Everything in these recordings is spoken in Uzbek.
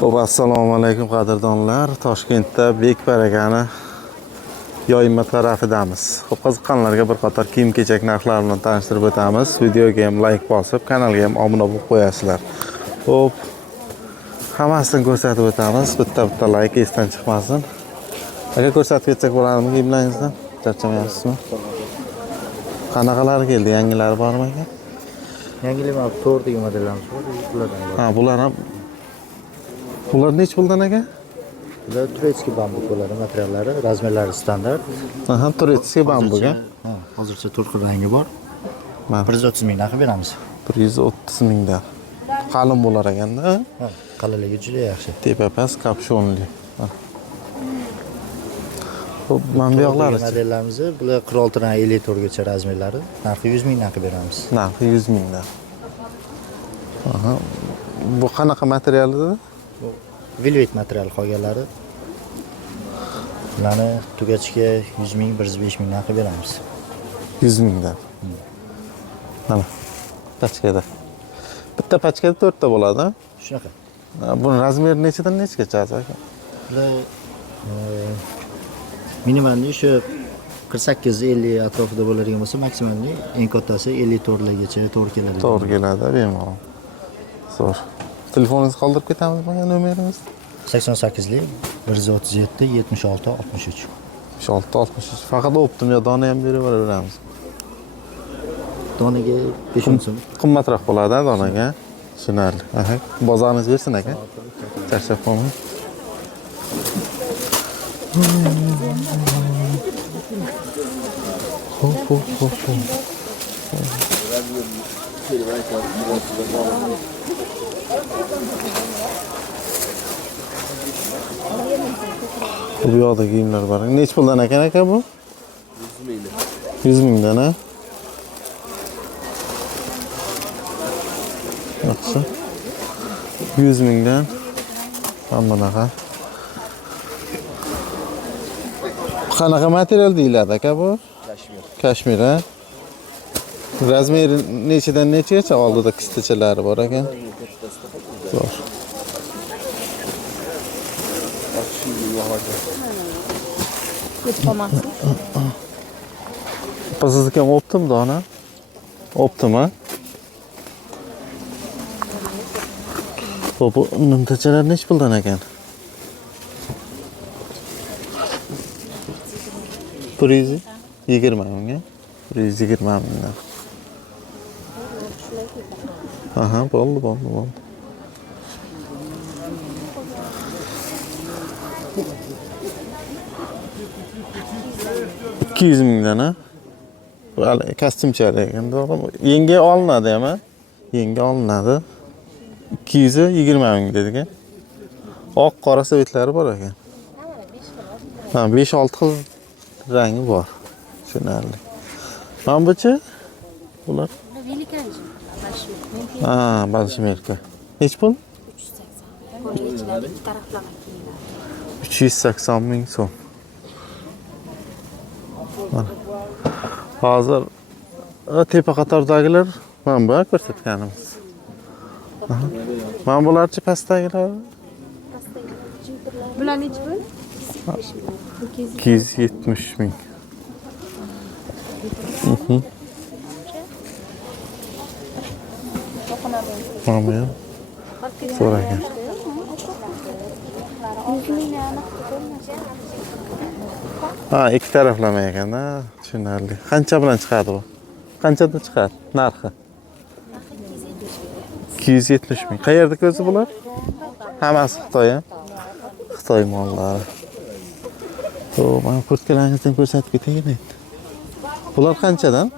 Xo'p, assalomu alaykum qadrdonlar. Toshkentda Bek Barakani yoyma tarafidamiz. Xo'p, qiziqqanlarga bir qator kiyim-kechak narxlari bilan tanishtirib o'tamiz. Videoga ham like bosib, kanalga ham obuna bo'lib qo'yasizlar. Xo'p, hammasini ko'rsatib o'tamiz. Bitta like esdan chiqmasin. Aka ko'rsatib ketsak bo'ladimi kiyimlaringizdan? Charchamayapsizmi? Qanaqalari keldi? Yangilari bormi aka? Yangilik mana to'rt degan modellarimiz bor. Ulardan bor. Ha, bular nech puldan aka? Bular turetskiy bambuk bo'ladi, materiallari, razmerlari standart. Aha, turetskiy bambuk a? Ha, hozircha 4 xil rangi bor. Mana 130 ming narxi beramiz. 130 mingdan. Qalin bo'lar ekanda. Ha, qalinligi juda yaxshi. Tepa past kapshonli. Xo'p, mana bu yoqlari modellarimiz bular 46 dan 54 gacha razmerlari. Narxi 100 ming narxi beramiz. narxi 100 mingdan. Aha. Bu qanaqa material edi? Bu velvet material qolganlari. Ularni tugachiga 100 ming, 105 ming narxi beramiz. 100 mingdan. Mana pachkada. Bitta pachkada 4 ta bo'ladi. Shunaqa. Buni razmeri nechadan nechagacha aka? Bular minimalni shu 48-50 atrofida bo'ladigan bo'lsa, maksimalni eng kattasi 54 gacha to'g'ri keladi. To'g'ri keladi, bemalol. Zo'r. Telefoningizni qoldirib ketamizmi nomeringizni? 88lik 137 76 63. 66 63. Faqat optim yo dona ham beraveramiz. Donaga 5 so'm. Qimmatroq bo'ladi donaga. Tushunarli. Aha, bozoringiz bersin aka. Charchab qolmang. Xo'p. Bu yoqda kiyimlar bor. Nech puldan ekan aka bu? 100 mingdan. 100 mingdan a? Yaxshi. 100 mingdan. Hammaga. Qanaqa material deyiladi aka bu? Kashmir a? Razmeri nechadan nechagacha oldida kistachalari bor ekan? Zo'r. Sizniki ham optim dona? Optim a? Xo'p, nimtachalar nech puldan ekan? 120 mingga? 120 mingdan. Aha, bo'ldi. 200 mingdan a? Bu kostyumchalik ekan, to'g'rimi? Yenga olinadi ham-a? Yenga olinadi. 220 ming dedik-a. Oq qora svetlari bor ekan. Ha, 5-6 xil rangi bor. Tushunarli. Mana buchi? Bular? Velikanchi. Ha, balshmerka. Nech pul? 380 ming so'm. Mana. Hozir tepa qatordagilar mana bu ko'rsatganimiz. Mana bularchi pastdagilar? Bular nech pul? 270 ming. Mana bu ham zo'r ekan. Ha, ikki taraflama ekan-da, tushunarli. Qancha bilan chiqadi bu? Qanchadan chiqadi narxi? 270 ming. Qayerdagi o'zi bular? Hammasi Xitoy, a? Xitoy mollari. Xo'p, mana kurtkalaringizdan ko'rsatib ketaymi? Bular qanchadan?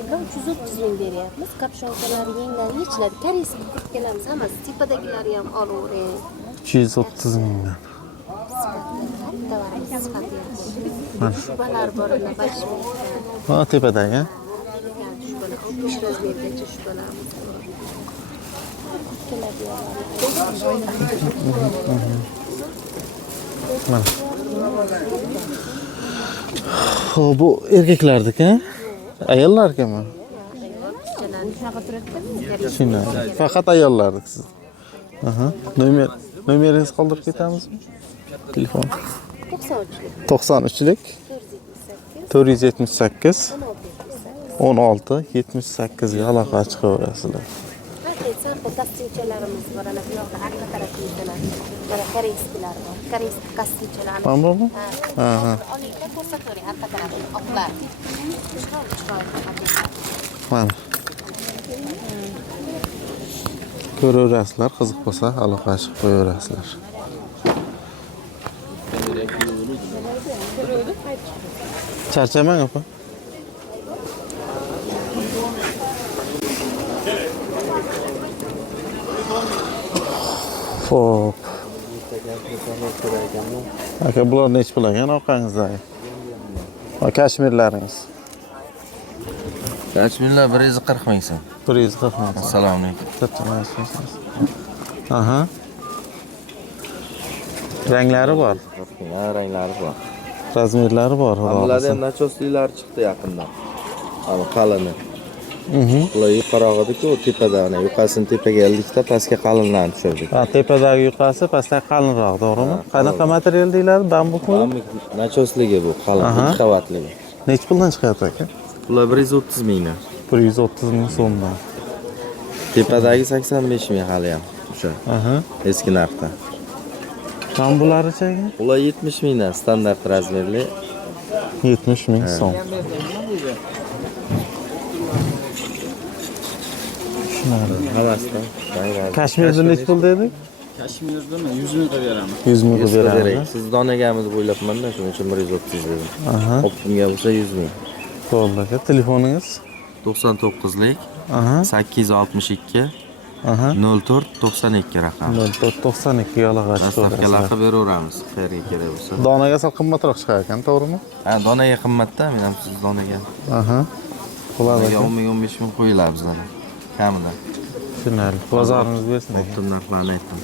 330 ming beryapmiz. Kapshonkalari yenglar yechiladi. Koreyskiy kurtkalarimiz hammasi tepadagilari ham olavering. 330 mingdan. Mana shubalar bor, bashmi. Ha, tepadagi. Shubalar 60 razmergacha shubalarimiz bor. Mana. Xo'p, bu erkaklardiki, ayollargami? Shunday. Faqat ayollarniki siz. Aha. Nomeringizni qoldirib ketamizmi? Telefon. 93'lük. 93lik 478 16 78 ga aloqa chiqaverasizlar. Herkes sarfı gazetecilerimiz var. Ana bir yolda arka tarafımızdalar. Bana Koreyskiler var. Koreyski gazeteciler. Tamam mı? Aha. Olayla ko'rsatuvring arka tarafini. Oqlar. Mana. Ko'raverasizlar, qiziq bo'lsa aloqa chiqib qo'yaverasizlar. Charchamang opa. Hop. Aka bular nech pul ekan orqangizdagi? Va kashmirlaringiz. Kashmirlar 140 ming so'm. 140 ming. Assalomu alaykum. Aha. Ranglari bor, Ha, ranglari bor. razmerlari bor. Bularda ham nachoslilar chiqdi yaqindan. Ana qalini. Bular yuqaroq edi-ku, tepada ana yuqasini tepaga eldikda pastga qalinlarni tushirdik. Ha, tepadagi yuqasi, pastdagi qalinroq, to'g'rimi? Qanaqa material deyiladi? Bambukmi? Nachosligi bu qalin, 2 qavatligi. Nech puldan chiqyapti aka? Bular 130 mingdan. 130 ming so'mdan. Tepadagi 85 ming hali ham. O'sha Aha. eski narxda. Bambularichi aka? Ular 70 mingdan standart razmerli. 70 ming so'm. Havasda. Kashmirda nech pul dedik? Kashmirdami? 100 ming qilib beramiz. 100 ming beramiz. Siz donagami deb o'ylabman-da, shuning uchun 130 dedim. Aha. Optimga bo'lsa 100 ming. Bo'ldi aka. Telefoningiz? 99lik Aha. 862 Aha. 04 92 raqam. 492 ga aloqa Dastavkalar chiqaverasizlar. qilib beraveramiz, qayerga kerak bo'lsa. Donaga sal qimmatroq chiqar ekan, to'g'rimi? Ha, donaga qimmatda, men ham siz donaga. Aha. Bo'ladi Donaga aka. 10 ming 15 ming qo'yiladi bizdan. Kamida. Tushunarli. Bozoringiz bersin aka. Optim narxlarni aytdim.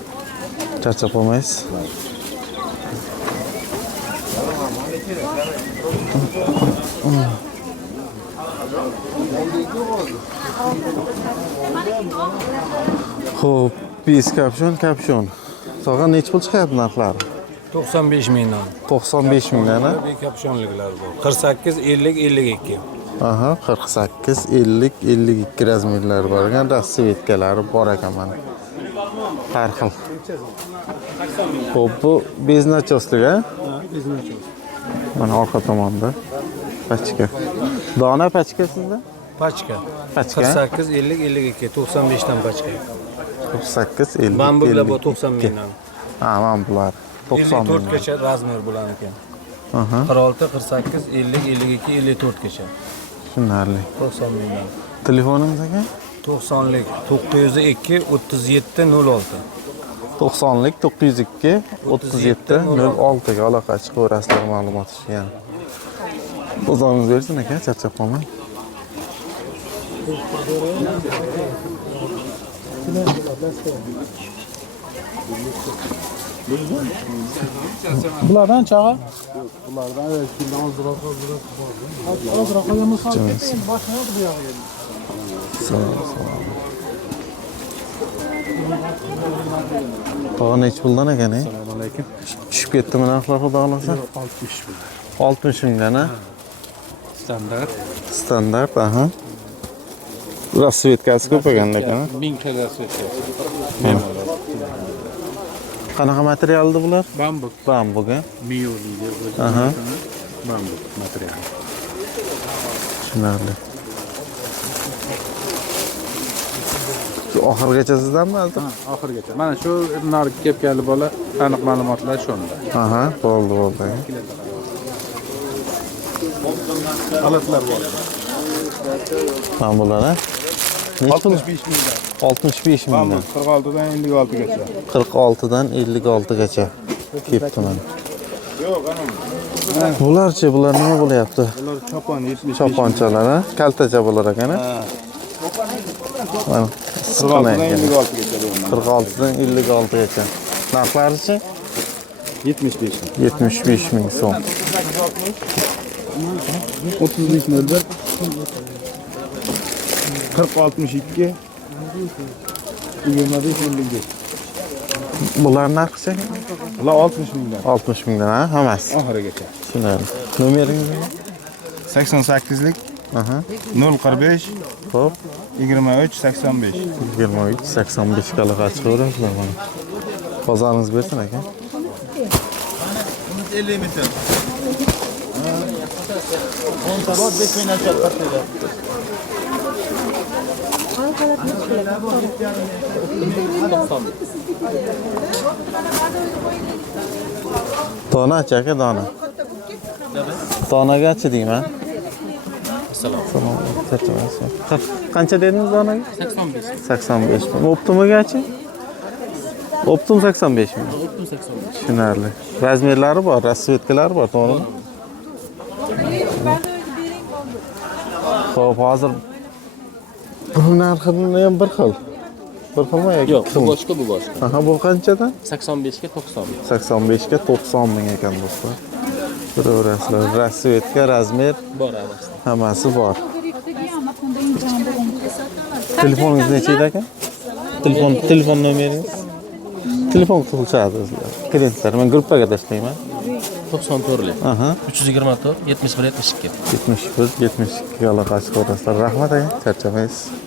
Charchab qolmaysiz. Xo'p, biz kapshon. Tog'a nech pul chiqyapti narxlari? 95 mingdan. 95 mingdan. Bir kapshonliklar bor. 48 50 52. Aha, 48 50 52 razmerlari bor ekan, rasvetkalari bor ekan mana. Har xil. Xo'p, bu beznachoslik a? Mana orqa tomonda. Pachka. Dona pachka sizda? Pachka. Pachka. 48 50 52 95 dan pachka. 48 50. Bambuklar bu 90 mingdan. Ha, mana bular. 90 54 ming. gacha razmer bular ekan. Aha, 46 48 50 52 54 gacha. tushunarli. 90 mingdan. Telefoningiz aka? 90lik 902 37 06. 90lik 902 37 06 ga aloqa chiqaverasizlar ma'lumot uchun. O'zingiz bersin aka, charchab qolmang. Bulardan çağa? Bulardan evet, şimdi azırak. Azırak ayağımız fark etmeyin, başına bir yağı gelin. Sağ ol. Tog'a nech puldan ekan, e? Selamünaleyküm. Tushib ketdimi narxlar xudo xolasa? 60 bin. 60 mingdan, ha? Standart. Standart, aha. Rasvetkasi ko'p ekan lekin. 1000 kelesi Qanaqa materialdi bular? Bambuk. Bambuk, ha? Mio deydi. Aha. Bambuk materyali. Tushunarli. Shu oxirigacha sizdanmi hozir? Ha, oxirigacha. Mana shu narx kelib keldi bola, aniq ma'lumotlar shunda. Aha, bo'ldi. Alatlar bor. Mana bular, ha? Nech pul? 65 mingdan. 65 mingdan. Bambuk 46 dan 56 gacha. 46 dan 56 gacha ketdi mana. Yo'q, ana. Bularchi, bular nima bo'lyapti? Bular chopon 75. Choponchalar, ha? Kaltacha bo'lar ekan, ha? Mana 46 dan 56 gacha bo'ladi. 46 dan 56 gacha. Narxlarichi? 75. 75 ming so'm. 30'lik nöbet 40 62 25 55 Bular narxi Ular 60 mingdan 60 mingdan, ha? Hammasi. oxirigacha. Tushunarli. Nomeringiz? 88lik Aha. 045 Xo'p. 23 85. 23 85 qalaqa chiqaverasizlar mana. Bozoringiz bersin aka. 50 metr. 10 sabot 5 mingdan chaqirtirdi. Donachi aka, dona. Donagachi deyman. Salom. Qancha dedingiz donaga? 85. 85 ming. Optimugachi? Optim 85 ming. Optim 85. Tushunarli. Razmerlari bor, rasvetkalari bor, to'g'rimi? Xo'p, hozir bu narxini ham bir xil. Bir xilmi yoki? Yo'q, bu boshqa, bu boshqa. Aha, bu qanchadan? 85 ga 90 ming. 85 ga 90 ming ekan do'stlar. Ko'raverasizlar. Rasvetka, razmer Bor hammasi. hammasi bor. Telefoningiz necha edi aka? Telefon nomeringiz? Telefon qilishadi o'zlar. Klientlar, men gruppaga tashlayman. 94 lik. Aha. 324 71 72. 71 72 ga aloqa qilib ko'rasizlar. Rahmat aka, charchamaysiz.